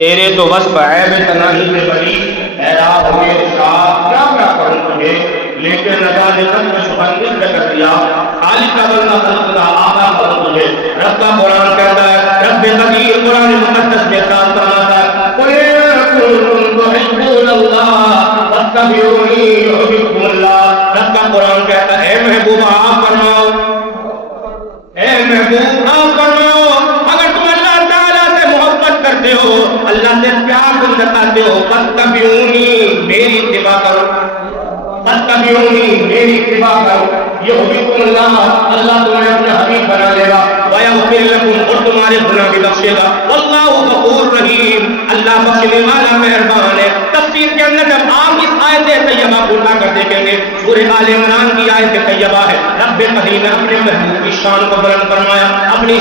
تیرے تو بس عیب تنہی سے بری حیران ہوئے کیا کیا کروں تجھے، لیکن رضا نے سب کچھ بندش کر دیا، خالق کا بندہ خلق کا آقا کروں تجھے۔ رب کا قرآن کہتا ہے، رب قدیر قرآن مقدس میں ارشاد فرماتا ہے، قُلْ إِن كُنتُمْ تُحِبُّونَ اللَّهَ فَاتَّبِعُونِي يُحْبِبْكُمُ اللَّهُ۔ رب کا قرآن کہتا ہے، اے محبوب آپ فرماؤ، اے محبوب آپ فرماؤ، اگر تم اللہ تعالیٰ سے محبت کرتے ہو، اللہ سے پیار تم جتاتے ہو، فَاتَّبِعُونِی میری اتباع کرو، فَاتَّبِعُونِی میری اتباع کرو، یحببکم اللہ اللہ تمہیں اپنا حبیب بنا لے گا، وَیغفر لَکُم اور تمہارے گناہ بھی بخشے گا، وَاللَّهُ غفور رحیم اللہ بخشنے والا مہربان ہے۔ تفسیر کے اندر جب آپ اس آیت طیبہ کو اٹھا کر دیکھیں گے، سورہ آل عمران کی آیت طیبہ ہے، رب کریم نے اپنے محبوب کی شان کو بلند فرمایا، اپنے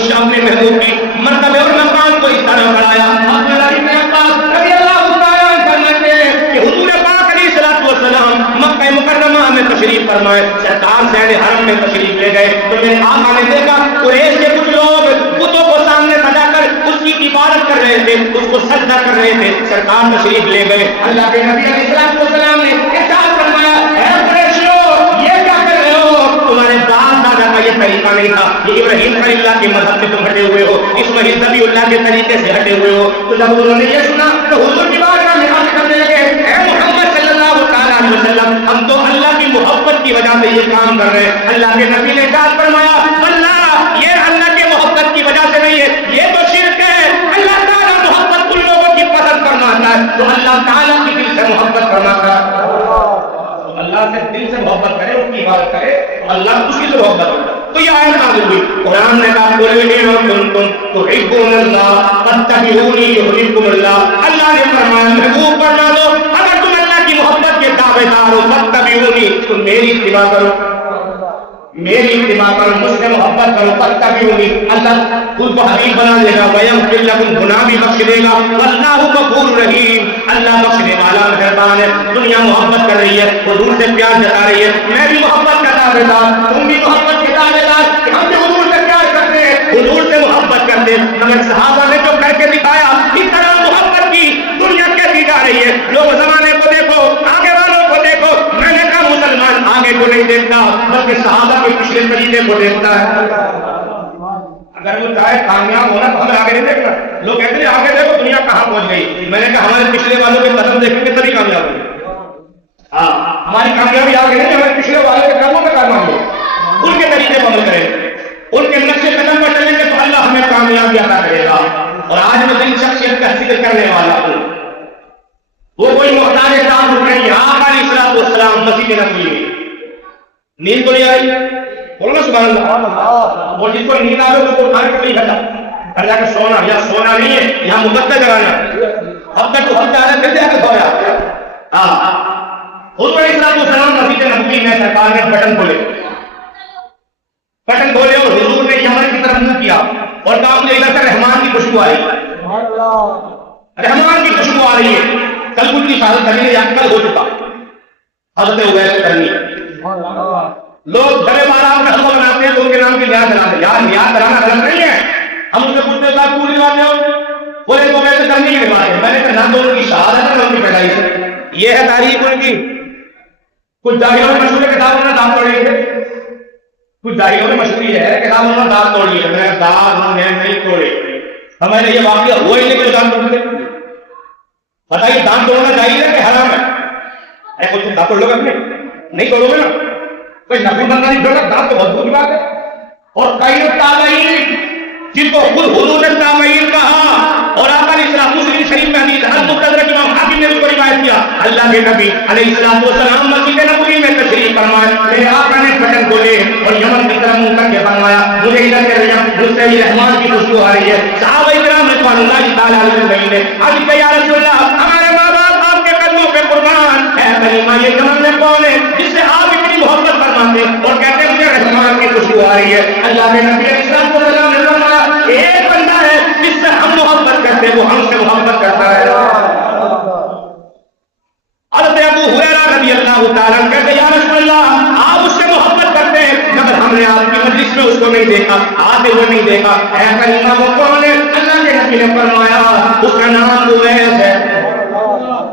محبوب کی مرتبے اور مقام کو اس طرح بڑھایا۔ عبداللہ بن عباس رضی اللہ تعالیٰ عنہ فرماتے ہیں کہ حضور پاک علیہ السلام مکہ مکرمہ میں تشریف فرمائے، سرکار زین حرم میں تشریف لے گئے تو میرے آقا نے دیکھا قریش کے کچھ لوگ بتوں کو سامنے سجا کر اس کی عبادت کر رہے تھے، اس کو سجدہ کر رہے تھے، سرکار تشریف لے گئے، اللہ کے نبی علیہ السلام نے ارشاد فرمایا، اے قریشیو یہ کیا کر رہے ہو، تمہارے باپ دادا کا یہ طریقہ نہیں تھا، یہ ابراہیم خلیل اللہ کے مذہب سے تم ہٹے ہوئے ہو، اسماعیل نبی اللہ کے طریقے سے ہٹے ہوئے ہو۔ تو جب انہوں نے یہ سنا تو حضور کی بات کا نکاح کرنے لگے، اے محمد صلی اللہ تعالیٰ علیہ وسلم ہم تو اللہ کی محبت کی وجہ سے یہ کام کر رہے ہیں۔ اللہ کے نبی نے ارشاد فرمایا، اللہ یہ اللہ کی محبت کی وجہ سے نہیں ہے، یہ تو شرک ہے، اللہ تعالیٰ محبت ان لوگوں کی پسند فرماتا ہے تو اللہ تعالیٰ کی دل سے محبت فرماتا ہے، اللہ سے دل سے محبت کرے، اس کی عبادت کرے، اللہ اسی سے محبت کرے۔ تو یہ آیت نازل ہوئی، قرآن نے کہا قُلْ إِن كُنتُمْ تُحِبُّونَ اللَّهَ فَاتَّبِعُونِی یُحْبِبْکُمُ اللَّهُ۔ اللہ نے فرمایا محبوب فرما دو اگر تم اللہ کی محبت کے دعوے دار ہو، فَاتَّبِعُونِی تو میری اتباع کرو، میری اتباع کرو، مجھ سے محبت کرو، فَاتَّبِعُونِی اللہ خود کو حبیب بنا دے گا، وَیغفر لَکُم گناہ بھی بخش دے گا، وَاللَّهُ غفور رحیم اللہ بخشنے والا مہربان ہے۔ دنیا محبت کر رہی ہے، حضور سے پیار جتا رہی ہے، میں بھی محبت کا دعوے دار، تم بھی محبت کے دعوے دار کہ ہم بھی حضور سے پیار کرتے ہیں، حضور سے محبت کرتے ہیں، مگر صحابہ نے جو کر کے دکھایا اس طرح محبت کی دنیا کیسی جا رہی ہے، لوگ زمانے کو دیکھو، آگے والوں کو دیکھو، میں نے کہا مسلمان آگے کو نہیں دیکھتا بلکہ صحابہ کے پچھلے طریقے کو دیکھتا ہے۔ اگر وہ چاہے کامیاب ہونا تو ہمیں آگے نہیں دیکھنا، لوگ کہتے ہیں آگے دیکھو دنیا کہاں پہنچ گئی، میں نے کہا ہمارے پچھلے والوں کے قدم دیکھیں گے تبھی کامیاب ہوگی، ہاں ہماری کامیابی آگے نہیں، ہمارے پچھلے والوں کے قدموں میں کامیاب ہوگی، ان کے طریقے پر عمل کریں، ان کے نقش قدم پر چلیں گے تو اللہ ہمیں کامیابی عطا کرے گا۔ اور آج میں جن شخصیت کا ذکر کرنے والا ہوں وہ کوئی محتاج تعلق نہیں، آقا علیہ السلام مسجد نبوی میں نیند کو نہیں آئی، بولنا سبحان اللہ، اور جس کو نیند آئے تو اٹھانے کو نہیں کھڑا، گھر جا کے سونا، یا سونا نہیں ہے یہاں مقدس جگانا، اب تک تو ہم چاہ رہے تھے جا کے سویا۔ حضور علیہ السلام مسجد نبوی میں سرکار نے بٹن کھولے اور حضور نے یمن کی طرف منہ کیا اور کہا مجھے ادھر سے رحمان کی خوشبو آ رہی ہے، رحمان کی خوشبو آ رہی ہے، کل کچھ کی شہادت کرنی یا کل ہو چکا حضرت عبید کرنی، لوگ بڑے بارہ رحمہ بناتے ہیں تو ان کے نام کی یاد دلاتے ہیں، یاد دلانا غلط نہیں ہے، ہم ان سے پوچھتے ہیں پوری نماز ہو بولے تو ویسے کرنے کی نماز ہے، میں نے کہا نہ تو ان کی شہادت ہے نہ ان کی پیدائش ہے، یہ ہے تاریخ ان کی۔ کچھ داڑھیوں میں مشہور کتابوں نے دانت توڑ لیے تھے، کچھ داڑھیوں میں مشہوری ہے کتابوں نے دانت توڑ لیے، میں دانت نہیں توڑے، ہمیں یہ واقعہ ہوا ہی نہیں کہ دانت توڑ لے، بتائیے دانت توڑنا چاہیے کہ حرام ہے؟ کچھ دانت توڑ لو گے نہیں توڑو گے نا، کوئی نفل بندہ نہیں توڑا، دانت تو بہت بری بات ہے۔ اور کئی تابعین جن کو خود حضور نے تابعین کہا اور آقا علیہ السلام مسلم شریف میں حدیث المستدرک امام حاکم نے اس کو روایت کیا، اللہ کے نبی علیہ السلام مسجد نبوی میں تشریف فرمائے، میرے آقا نے بٹن کھولے اور یمن کی طرف منہ کر کے فرمایا مجھے ادھر کے مجھ سے یہ رحمان کی خوشبو آ رہی ہے۔ صحابہ کرام رضوان اللہ تعالیٰ علیہ عرض کیا یا رسول اللہ ہمارے ماں باپ آپ کے قدموں پہ قربان، اے کریمہ یہ یمن میں کون ہے جس سے آپ اتنی محبت فرماتے اور کہتے ہیں مجھے رحمان کی خوشبو آ رہی ہے؟ اللہ کے نبی علیہ السلام نے فرمایا ایک بندہ ہے جس سے ہم محبت کرتے ہیں وہ ہم سے محبت کرتا ہے۔ حضرت ابو ہریرہ رضی اللہ تعالیٰ کہتے ہیں یا رسول اللہ آپ اس سے محبت کرتے ہیں مگر ہم نے آپ کی مجلس میں اس کو نہیں دیکھا، آتے ہوئے نہیں دیکھا، اے کریمہ وہ کون ہے؟ اللہ کے نبی نے فرمایا اس کا نام اویس ہے،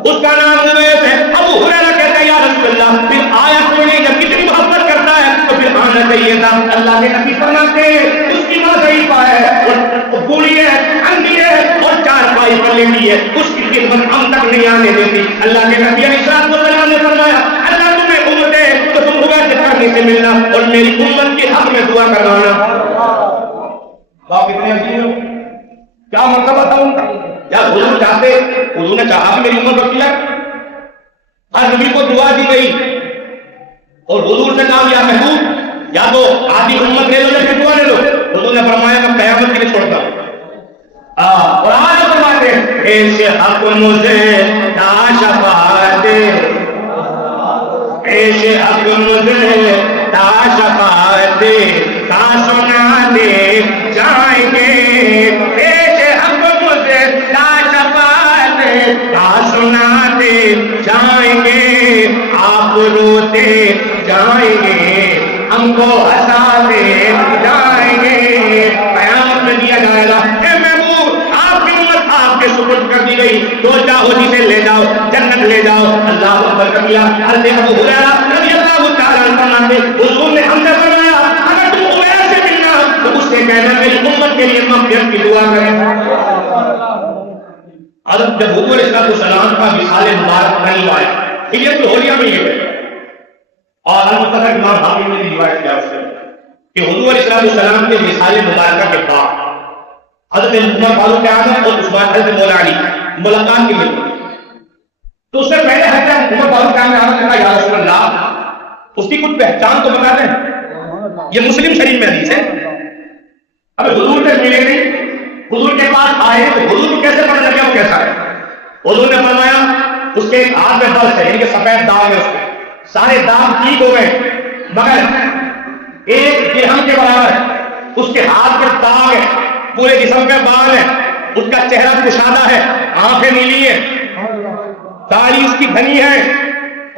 اس کا نام اویس ہے۔ ابو ہریرہ کہتا ہے یا رسول اللہ پھر آیا کوئی نہیں، جب کتنی محبت کرتا ہے تو پھر آنا چاہیے تھا۔ اللہ کے نبی فرماتے ہیں اس کی ماں ضعیفہ ہے اور بوڑھی ہے، اندھی ہے اور چارپائی پر لیٹی ہے، اس کی خدمت ہم تک نہیں آنے دیتی۔ اللہ کے نبی علیہ السلام نے فرمایا اللہ تمہیں امت ہے تو تم اویس کرنے سے ملنا اور میری امت کے حق میں دعا کروانا۔ آپ کتنے عظیم ہو، کیا مرتبہ تھا ان کا، کیا حضور چاہتے، حضور نے چاہا کہ میری امت بچی ہے، ہر نبی کو دعا دی گئی اور حضور سے کہا یا محبوب یا تو آدھی امت لے لو یا پھر دعا لے لو، حضور نے فرمایا میں قیامت کے لیے چھوڑتا ہوں۔ اور آج فرماتے ہیں ایسے حق مجھے تا شفاعت، ایسے حق مجھے تا شفاعت تا سنا دے جائیں گے، ایسے حق مجھے تا شفاعت تا سنا دے جائیں گے، آپ روتے جائیں گے ہم کو ہنساتے جائیں گے، قیامت میں دیا جائے گا اے محبوب آپ کی امت آپ کے سپرد کر دی گئی، تو چاہو جسے لے جاؤ جنت لے جاؤ۔ اللہ اکبر کبیرہ۔ حضرت ابو ہریرہ رضی اللہ تعالیٰ عنہ حضور نے ہم سے فرمایا اگر تم اویس سے ملنا تو اس سے کہنا میری امت کے لیے مغفرت کی دعا کریں۔ حضرت جب حضور علیہ السلام کا وصال مبارک قریب آیا، ہجرت الہولیہ میں یہ ہے اور المستدرک امام حاکم نے روایت کیا اس سے کہ حضور علیہ السلام کے وصال مبارکہ کے بعد حضرت عمر فاروق اعظم اور عثمان حضرت مولا علی ملاقات کی ملی، تو اس سے پہلے حضرت عمر فاروق اعظم نے کہا یا رسول اللہ اس کی کچھ پہچان تو بتا دیں، یہ مسلم شریف میں حدیث ہے۔ اب حضور سے ملے نہیں، حضور کے پاس آئے تو حضور کو کیسے پتہ لگا وہ کیسا ہے؟ حضور نے فرمایا اس کے ہاتھ میں بس ہے، یعنی کہ سفید داغ ہے، اس کے سارے داغ ٹھیک ہو گئے مگر ایک درہم کے برابر اس کے ہاتھ کے داغ ہے، پورے جسم پہ بال ہے، اس کا چہرہ کشادہ ہے، آنکھیں نیلی ہیں، داڑھی اس کی گھنی ہے،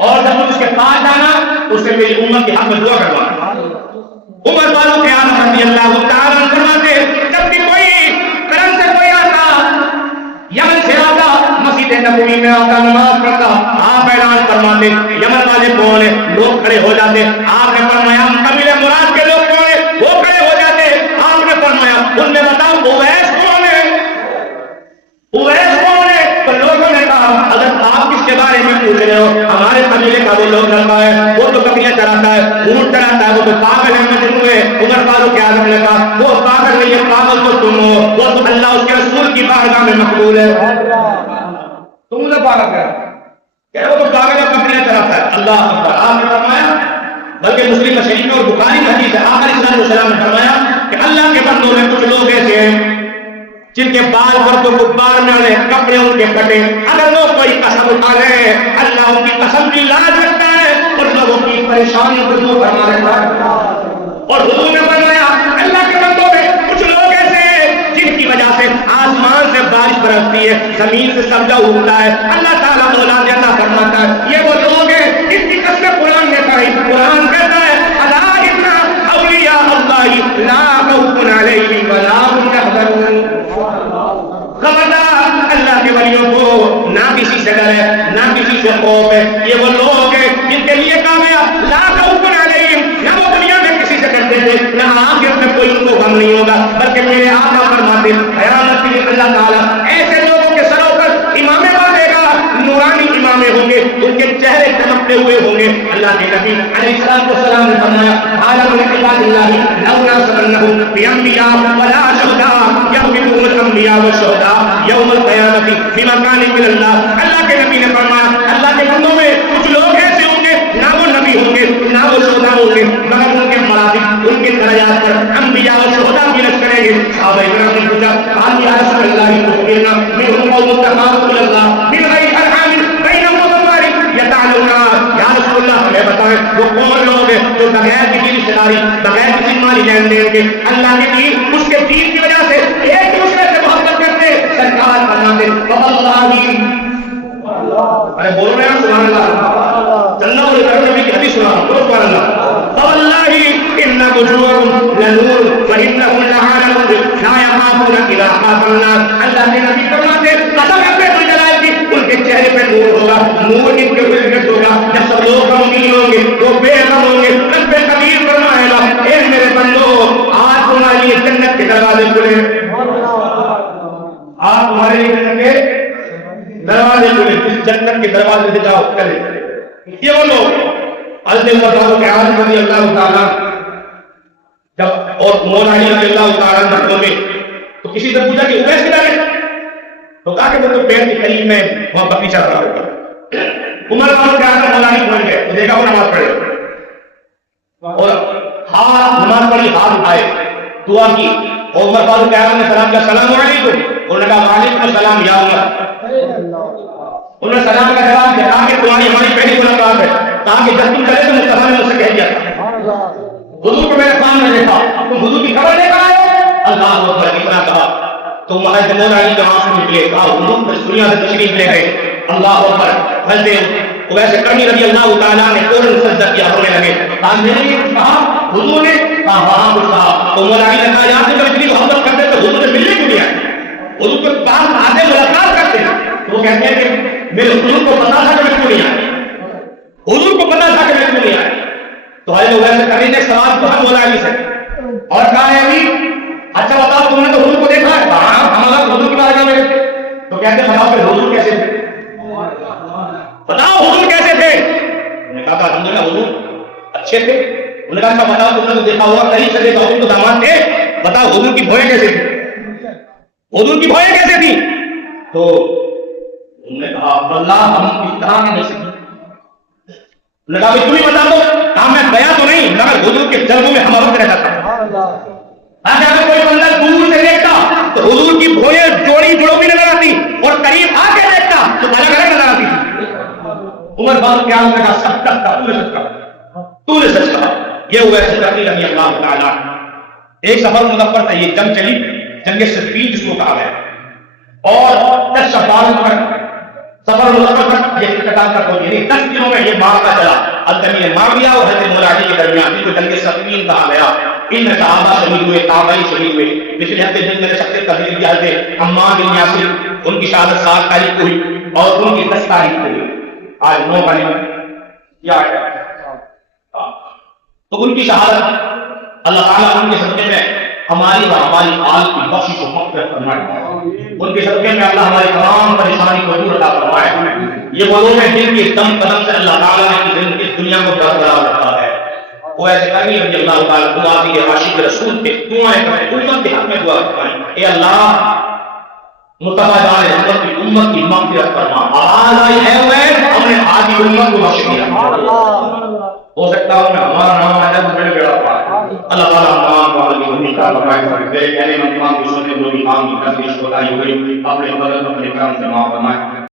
اور جب اس کے پاس جانا اس سے میری امت کے حق میں دعا کروانا۔ عمر فاروق اعظم رضی اللہ تعالیٰ عنہ فرماتے جب بھی کوئی کرم سے کوئی آتا یمن سے آتا مسجد نبوی میں آتا نماز پڑھتا، آپ اعلان فرماتے یمن والے کون ہیں، لوگ کھڑے ہو جاتے، آپ نے فرمایا قبیلہ مراد کے لوگ کون ہیں، وہ کھڑے ہو جاتے، آپ نے فرمایا ان میں بتاؤ اویس کون ہے، اویس کون ہے؟ تو لوگوں نے کہا اگر آپ کس کے بارے میں پوچھ رہے ہو ہمارے قبیلے کا وہ لوگ رہتا ہے، وہ تو قبیلہ چراتا ہے، اونٹ چراتا ہے، وہ تو پاگل ہے مجنون ہے۔ عمر فاروق اعظم نے کہا وہ پاگل نہیں ہے، پاگل تو تم ہو، وہ تو اللہ اس کے رسول کی بارگاہ میں مقبول ہے، تم نے پاگل کہا وہ تو پاگل ہے، قبیلہ چراتا ہے۔ اللہ اکبر۔ آپ نے فرمایا بلکہ مسلم شریف میں اور بخاری میں حدیث ہے، آقا علیہ السلام نے فرمایا کہ اللہ کے بندوں میں کچھ لوگ ایسے ہیں جن کے بال پر تو غبار نہ لے، کپڑے ان کے پھٹے، اگر وہ کوئی قسم اٹھا لے اللہ ان کی قسم کی لاج رکھتا ہے اور لوگوں کی پریشانیوں کو دور کرنا رہتا ہے۔ اور حضور نے فرمایا اللہ کے بندوں میں کچھ لوگ ایسے ہیں جن کی وجہ سے آسمان سے بارش برستی ہے، زمین سے سبزہ اگتا ہے، اللہ تعالیٰ اولاد عطا فرماتا ہے، یہ وہ لوگ ہیں جن کی قسم قرآن نے کہی، قرآن کہتا ہے الا ان اولیاء اللہ لا خوف علیہم ولا هم يحزنون۔ خبردار اللہ کے ولیوں کو نہ کسی سے ڈر ہے نہ کسی سے خوف ہے، یہ وہ لوگ ہیں جن کے لیے کہا گیا لا خوف علیہم، نہ وہ دنیا میں کسی سے ڈرتے تھے نہ آخرت میں کوئی ان کو غم نہیں ہوگا، بلکہ میرے آقا فرماتے قیامت کے دن اللہ تعالیٰ ایسے لوگوں کے سروں پر امامے باندھے گا، نورانی امامے ہوں گے، ان کے چہرے چمکتے ہوئے ہوں گے۔ اللہ کے نبی علیہ السلام نے فرمایا عالم عباد اللہ لولا سبنہ بانبیاء ولا شہداء یغفرون الانبیاء والشہداء یوم القیامت بمکان من اللہ۔ اللہ کے نبی نے فرمایا اللہ کے بندوں میں کچھ لوگ ایسے ہوں گے نہ وہ نبی ہوں گے نہ وہ شہداء ہوں گے مگر ان کے مراتب ان کے درجات پر انبیاء اور شہداء بھی رکھ کریں گے۔ صحابہ کرام نے پوچھا قال یا رسول اللہ تخبرنا منهم قوم تخافوا الى الله من غیر ارحام بینهم وبوارث یتعلمون، یا رسول اللہ ہمیں بتائیں وہ کون لوگ ہیں جو بغیر کسی رشتہ داری بغیر کسی مالی لین دین کے اللہ کے دین اس کے دین کی وجہ سے ایک دوسرے سے محبت کرتے سرکار فرماتے واللہ، ارے بول رہے ہیں سبحان اللہ، چلنا بولے کرو نبی کی حدیث سنا بولو سبحان اللہ، واللہ ان ان وجوههم لنور فانهم لعلى لا يخافون اذا خاف الناس. اللہ کے نبی فرماتے ہیں قسم ہے اپنے جلال کی ان کے چہرے پہ نور ہوگا, نور ان کے وجود ہوگا. جب سب لوگ غمگین ہوں گے وہ بے غم ہوں گے. رب کبیر فرمائے گا اے میرے بندو آج تمہارے لیے جنت کے دروازے کھلے, آج تمہارے لیے جنت کے دروازے کھلے. اس جنت کے دروازے سے جاؤ کرے. یہ وہ لوگ حضرت عمر کے عالم رضی اللہ تعالیٰ جب اور مولا علی رضی اللہ تعالیٰ عنہ میں تو کسی سے پوچھا کہ اویس کدھر ہے, تو کہا کہ وہ تو پیڑ کے قریب میں وہاں بکری چل رہا ہوگا. عمر فاروق کے آگے مولا علی پہنچ گئے تو دیکھا وہ نماز پڑھے اور ہاتھ نماز پڑھی, ہاتھ اٹھائے, دعا کی. اور عمر فاروق کے آگے نے سلام کیا السلام علیکم, انہوں نے کہا وعلیکم السلام یا عمر. انہوں نے سلام کا جواب دیا, کہا کہ تمہاری ہماری پہلی ملاقات ہے, کہا کہ جب تم چلے تو مصطفیٰ نے مجھ سے کہہ دیا حضور کو میرے سامنے دیکھا, تم حضور کی خبر لے کر آئے. اللہ اکبر اتنا کہا تو حضرت مولا علی جہاں سے نکلے, کہا حضور اس دنیا سے تشریف لے گئے. اللہ اکبر. حضرت ویسے کرنی رضی اللہ تعالیٰ نے فوراً سجدہ کیا, ہونے لگے. کہا میں نے یہ کچھ کہا حضور نے, کہا ہاں کچھ کہا. تو مولا علی نے کہا یہاں سے اتنی محبت کرتے تو حضور سے ملنے کیوں نہیں آئے, حضور کے پاس آتے ملاقات کرتے ہیں. تو وہ کہتے ہیں کہ میرے حضور کو پتا تھا کہ میں کیوں نہیں آیا, حضور کو پتا تھا کہ میں کیوں نہیں آیا. تو حضرت ویسے کرنی نے سوال کہا مولا علی سے اور کہا ہے ابھی اچھا بتاؤ تم نے تو حضور کو دیکھا ہے, ہاں ہم لوگ حضور کی بارگاہ میں. تو کہتے ہیں بتاؤ پھر حضور کیسے تھے, بتاؤ حضور کیسے تھے. انہوں نے کہا الحمدللہ حضور اچھے تھے. انہوں نے کہا اچھا بتاؤ تم نے تو دیکھا ہوگا قریب سے دیکھا حضور تو داماد تھے, بتاؤ حضور کی بھوئیں کیسے تھی, حضور کی بھوئیں کیسے تھی. تو انہوں نے کہا اللہ ہم اس طرح نہیں سکتے. انہوں نے کہا تم ہی بتا دو. کہا میں گیا تو نہیں مگر حضور کے جلووں میں ہم وقت رہتا تھا. اگر کوئی بندہ دور سے دیکھتا تو حضور کی بھوئیں جوڑی جڑوں بھی نظر آتی اور قریب آ کے دیکھتا تو الگ الگ نظر آتی. عمر فاروق کیا نے کہا سب تک تو نے سچ کہا. یہ ہوا ہے رضی اللہ تعالیٰ. ایک سفر مظفر تھا, یہ جنگ چلی, جنگ صفین جس کو کہا گیا, اور 10 شوال پر سفر مظفر پر یہ قتال کا ہو گیا. 10 دنوں میں یہ معاملہ چلا. الدمی نے مار دیا اور حضرت مولا علی کے درمیان کو جنگ صفین کہا گیا. ان صحابہ شہید ہوئے, تابعی شہید ہوئے. پچھلے ہفتے جنگ میں شخصیت کا ذکر کیا ہے عمار بن یاسر, ان کی شہادت 7 تاریخ کو ہوئی اور ان کی 10 تاریخ کو ہوئی. آج 9 تاریخ کیا ہے, تو ان کی شہادت اللہ تعالیٰ ان کے صدقے میں ہماری و ہماری آل کی بخشش کو مغفرت فرمائے. ان کے صدقے میں اللہ ہماری تمام پریشانی کو دور عطا فرمائے. یہ وہ لوگ ہیں جن کے دم قدم سے اللہ تعالیٰ نے اس دنیا کو برقرار رکھا ہے. وہ ایسے کرنی رضی اللہ تعالیٰ دعا دی ہے عاشق رسول کے دعائیں کریں, امت کے حق میں دعا کریں. اے اللہ مصطفیٰ جان حضرت کی امت کی مغفرت فرما. آواز آئی ہے ہم نے آج کی امت کو بخش دیا. ہو سکتا ہے ہمارا نام آیا تو بڑے بیڑا پا. اللہ تعالیٰ تمام کو علی امت کا فرمائے. میرے کہنے میں تمام کی سننے لوگ کام کی تدریس کو لائی ہوئی اپنے فضل اپنے کرم سے معاف فرمائے.